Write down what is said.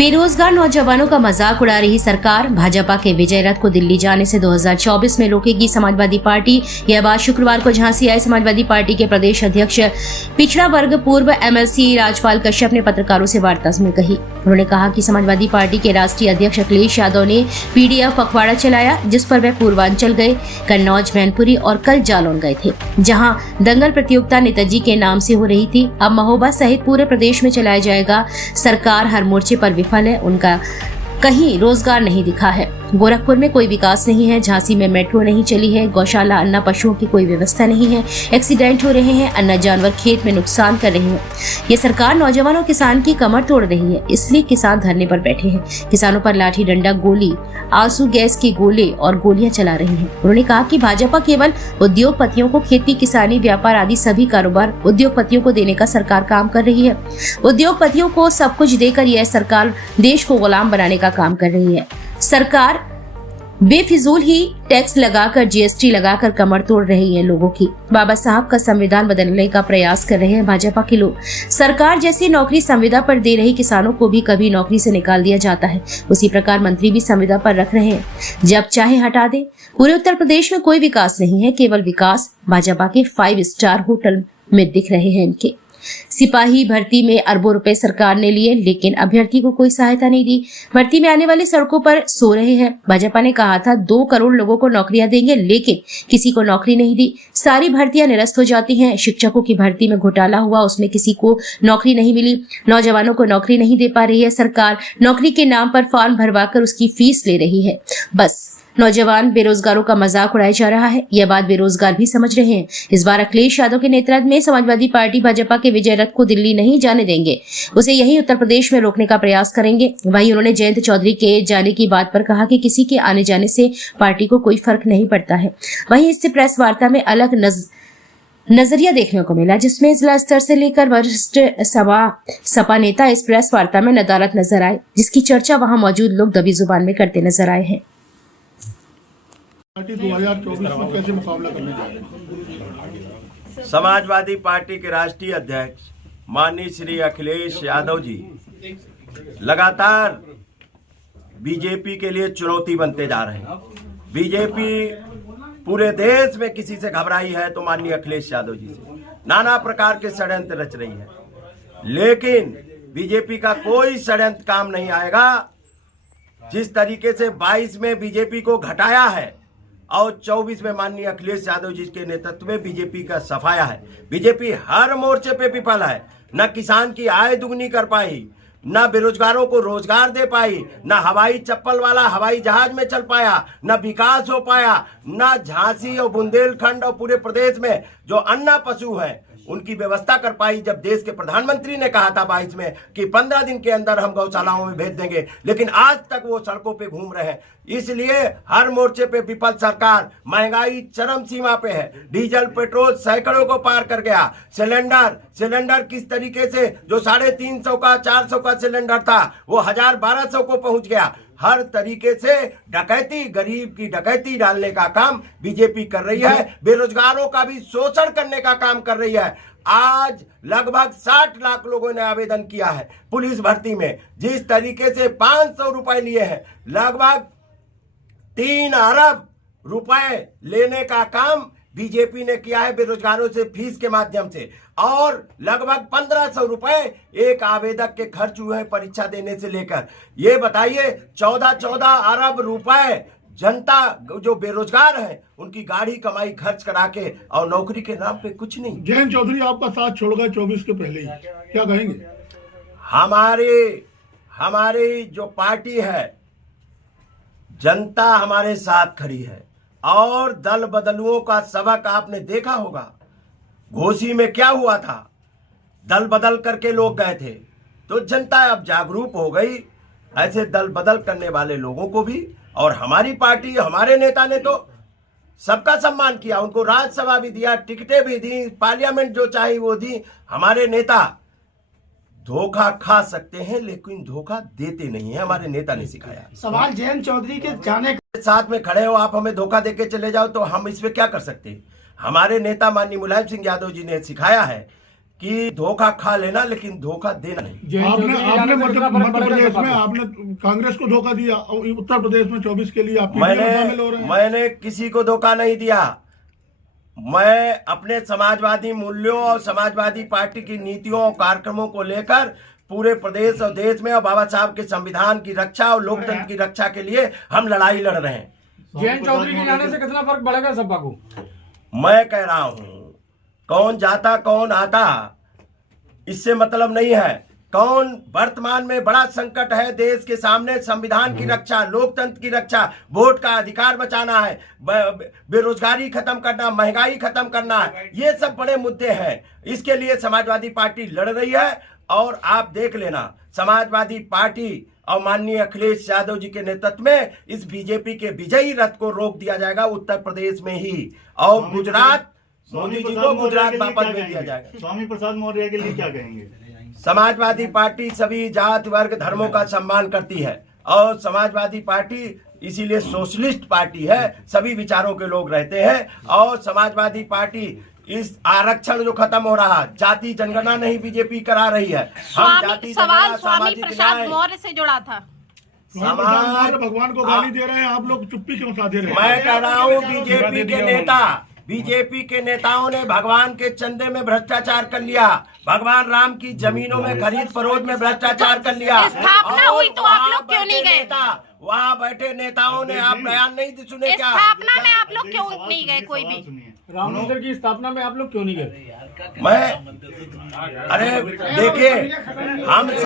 बेरोजगार नौजवानों का मजाक उड़ा रही सरकार भाजपा के विजय रथ को दिल्ली जाने से 2024 में रोकेगी समाजवादी पार्टी। यह बात शुक्रवार को झांसी आए समाजवादी पार्टी के प्रदेश अध्यक्ष पिछड़ा वर्ग पूर्व एमएलसी राजपाल कश्यप ने पत्रकारों से वार्ता में कही। उन्होंने कहा कि समाजवादी पार्टी के राष्ट्रीय अध्यक्ष अखिलेश यादव ने पीडीएफ पखवाड़ा चलाया, जिस पर वह पूर्वांचल गए, कन्नौज, मैनपुरी और कल जालौन गए थे, जहां दंगल प्रतियोगिता नेताजी के नाम से हो रही थी। अब महोबा सहित पूरे प्रदेश में चलाया जाएगा। सरकार हर मोर्चे पर विफल है, उनका कहीं रोजगार नहीं दिखा है। गोरखपुर में कोई विकास नहीं है, झांसी में मेट्रो नहीं चली है, गौशाला अन्ना पशुओं की कोई व्यवस्था नहीं है, एक्सीडेंट हो रहे हैं, अन्ना जानवर खेत में नुकसान कर रहे हैं। ये सरकार नौजवानों किसान की कमर तोड़ रही है, इसलिए किसान धरने पर बैठे हैं। किसानों पर लाठी डंडा, गोली, आंसू गैस के गोले और गोलियां चला रही है। उन्होंने कहा कि भाजपा केवल उद्योगपतियों को खेती, किसानी, व्यापार आदि सभी कारोबार उद्योगपतियों को देने का सरकार काम कर रही है। उद्योगपतियों को सब कुछ देकर यह सरकार देश को गुलाम बनाने का काम कर रही है। सरकार बेफिजूल ही टैक्स लगाकर, जीएसटी लगाकर कमर तोड़ रही है लोगों की। बाबा साहब का संविधान बदलने का प्रयास कर रहे हैं भाजपा के लोग। सरकार जैसी नौकरी संविदा पर दे रही किसानों को भी कभी नौकरी से निकाल दिया जाता है, उसी प्रकार मंत्री भी संविदा पर रख रहे हैं, जब चाहे हटा दे। पूरे उत्तर प्रदेश में कोई विकास नहीं है, केवल विकास भाजपा के 5 स्टार होटल में दिख रहे हैं इनके। सिपाही भर्ती में अरबों रुपए सरकार ने लिए, लेकिन अभ्यर्थी को कोई सहायता नहीं दी। भर्ती में आने वाली सड़कों पर सो रहे हैं। भाजपा ने कहा था 2 करोड़ लोगों को नौकरियां देंगे, लेकिन किसी को नौकरी नहीं दी। सारी भर्तियां निरस्त हो जाती हैं। शिक्षकों की भर्ती में घोटाला हुआ, उसमें किसी को नौकरी नहीं मिली। नौजवानों को नौकरी नहीं दे पा रही है सरकार। नौकरी के नाम पर फॉर्म भरवाकर उसकी फीस ले रही है। बस नौजवान बेरोजगारों का मजाक उड़ाया जा रहा है। यह बात बेरोजगार भी समझ रहे हैं। इस बार अखिलेश यादव के नेतृत्व में समाजवादी पार्टी भाजपा के विजय रथ को दिल्ली नहीं जाने देंगे, उसे यही उत्तर प्रदेश में रोकने का प्रयास करेंगे। वहीं उन्होंने जयंत चौधरी के जाने की बात पर कहा कि किसी के आने जाने से पार्टी को कोई फर्क नहीं पड़ता है। वहीं इससे प्रेस वार्ता में अलग नजरिया देखने को मिला, जिसमें जिला स्तर से लेकर वरिष्ठ सपा नेता इस प्रेस वार्ता में नदारत नजर आए, जिसकी चर्चा वहां मौजूद लोग दबी जुबान में करते नजर आए हैं। 2024 में कैसे मुकाबला करने जा रहे हैं? समाजवादी पार्टी के राष्ट्रीय अध्यक्ष माननीय श्री अखिलेश यादव जी लगातार बीजेपी के लिए चुनौती बनते जा रहे हैं। बीजेपी पूरे देश में किसी से घबराई है तो माननीय अखिलेश यादव जी से नाना प्रकार के षड्यंत्र रच रही है, लेकिन बीजेपी का कोई षड्यंत्र काम नहीं आएगा। जिस तरीके से 22 में बीजेपी को घटाया है और 24 में माननीय अखिलेश यादव जी के नेतृत्व में बीजेपी का सफाया है। बीजेपी हर मोर्चे पे विफल है। न किसान की आय दुगनी कर पाई, न बेरोजगारों को रोजगार दे पाई, न हवाई चप्पल वाला हवाई जहाज में चल पाया, न विकास हो पाया, न झांसी और बुंदेलखंड और पूरे प्रदेश में जो अन्ना पशु हैं उनकी व्यवस्था कर पाई। जब देश के प्रधानमंत्री ने कहा था 22 में कि 15 दिन के अंदर हम गौशालाओं में भेज देंगे, लेकिन आज तक वो सड़कों पे घूम रहे हैं। इसलिए हर मोर्चे पे विफल सरकार। महंगाई चरम सीमा पे है। डीजल पेट्रोल सैकड़ों को पार कर गया। सिलेंडर किस तरीके से जो 350 का 400 का सिलेंडर था वो 1000-1200 को पहुंच गया। हर तरीके से डकैती, गरीब की डकैती डालने का काम बीजेपी कर रही है। बेरोजगारों का भी शोषण करने का काम कर रही है। आज लगभग 60 लाख लोगों ने आवेदन किया है पुलिस भर्ती में। जिस तरीके से 500 रुपए लिए हैं, लगभग 3 अरब रुपए लेने का काम बीजेपी ने किया है बेरोजगारों से फीस के माध्यम से, और लगभग 1500 रुपए एक आवेदक के खर्च हुए हैं परीक्षा देने से लेकर। ये बताइए 14 अरब रुपए जनता जो बेरोजगार है उनकी गाड़ी कमाई खर्च करा के, और नौकरी के नाम पे कुछ नहीं। जयंत चौधरी आपका साथ छोड़ गए 24 के पहले ही, क्या कहेंगे? हमारी जो पार्टी है, जनता हमारे साथ खड़ी है, और दल बदलुओं का सबक आपने देखा होगा। घोसी में क्या हुआ था? दल बदल करके लोग गए थे, तो जनता अब जागरूक हो गई ऐसे दल बदल करने वाले लोगों को भी। और हमारी पार्टी, हमारे नेता ने तो सबका सम्मान किया, उनको राज्यसभा भी दिया, टिकटें भी दी, पार्लियामेंट जो चाहे वो दी। हमारे नेता धोखा खा सकते हैं लेकिन धोखा देते नहीं है, हमारे नेता ने सिखाया। सवाल जयंत चौधरी के जाने के साथ में खड़े हो, आप हमें धोखा देके चले जाओ तो हम इस पे क्या कर सकते हैं? हमारे नेता माननीय मुलायम सिंह यादव जी ने सिखाया है कि धोखा खा लेना लेकिन धोखा देना नहीं। आपने मध्य प्रदेश में आपने कांग्रेस को धोखा दिया, उत्तर प्रदेश में 24 के लिए आप शामिल हो रहे हैं। मैंने किसी को धोखा नहीं दिया। मैं अपने समाजवादी मूल्यों और समाजवादी पार्टी की नीतियों और कार्यक्रमों को लेकर पूरे प्रदेश और देश में और बाबा साहब के संविधान की रक्षा और लोकतंत्र की रक्षा के लिए हम लड़ाई लड़ रहे हैं। जयंत चौधरी के जाने से कितना फर्क पड़ेगा सपा को? मैं कह रहा हूं, कौन जाता कौन आता इससे मतलब नहीं है। कौन वर्तमान में बड़ा संकट है देश के सामने, संविधान की रक्षा, लोकतंत्र की रक्षा, वोट का अधिकार बचाना है, बेरोजगारी खत्म करना, महंगाई खत्म करना है, ये सब बड़े मुद्दे हैं। इसके लिए समाजवादी पार्टी लड़ रही है और आप देख लेना, समाजवादी पार्टी और माननीय अखिलेश यादव जी के नेतृत्व में इस बीजेपी के विजयी रथ को रोक दिया जाएगा उत्तर प्रदेश में ही, और गुजरात मोदी जी को गुजरात वापस भेज दिया जाएगा। स्वामी प्रसाद मौर्य के लिए क्या कहेंगे? समाजवादी पार्टी सभी जाति वर्ग धर्मों का सम्मान करती है और समाजवादी पार्टी इसीलिए सोशलिस्ट पार्टी है, सभी विचारों के लोग रहते हैं। और समाजवादी पार्टी इस आरक्षण जो खत्म हो रहा, जाति जनगणना नहीं बीजेपी करा रही है। सवाल स्वामी प्रसाद मौर्य से जुड़ा था। भगवान को गाली दे रहे हैं, आप लोग चुप्पी क्यों साधे रहे हैं? मैं कह रहा हूँ बीजेपी के नेताओं ने भगवान के चंदे में भ्रष्टाचार कर लिया, भगवान राम की जमीनों में खरीद फरोख्त में भ्रष्टाचार कर लिया। स्थापना हुई तो आप लोग क्यों नहीं गए? वहाँ बैठे नेताओं ने आप बयान नहीं सुने क्या? स्थापना में आप लोग क्यों नहीं गए? कोई भी राम मंदिर की स्थापना में आप लोग क्यों नहीं गए? अरे देखिए, हम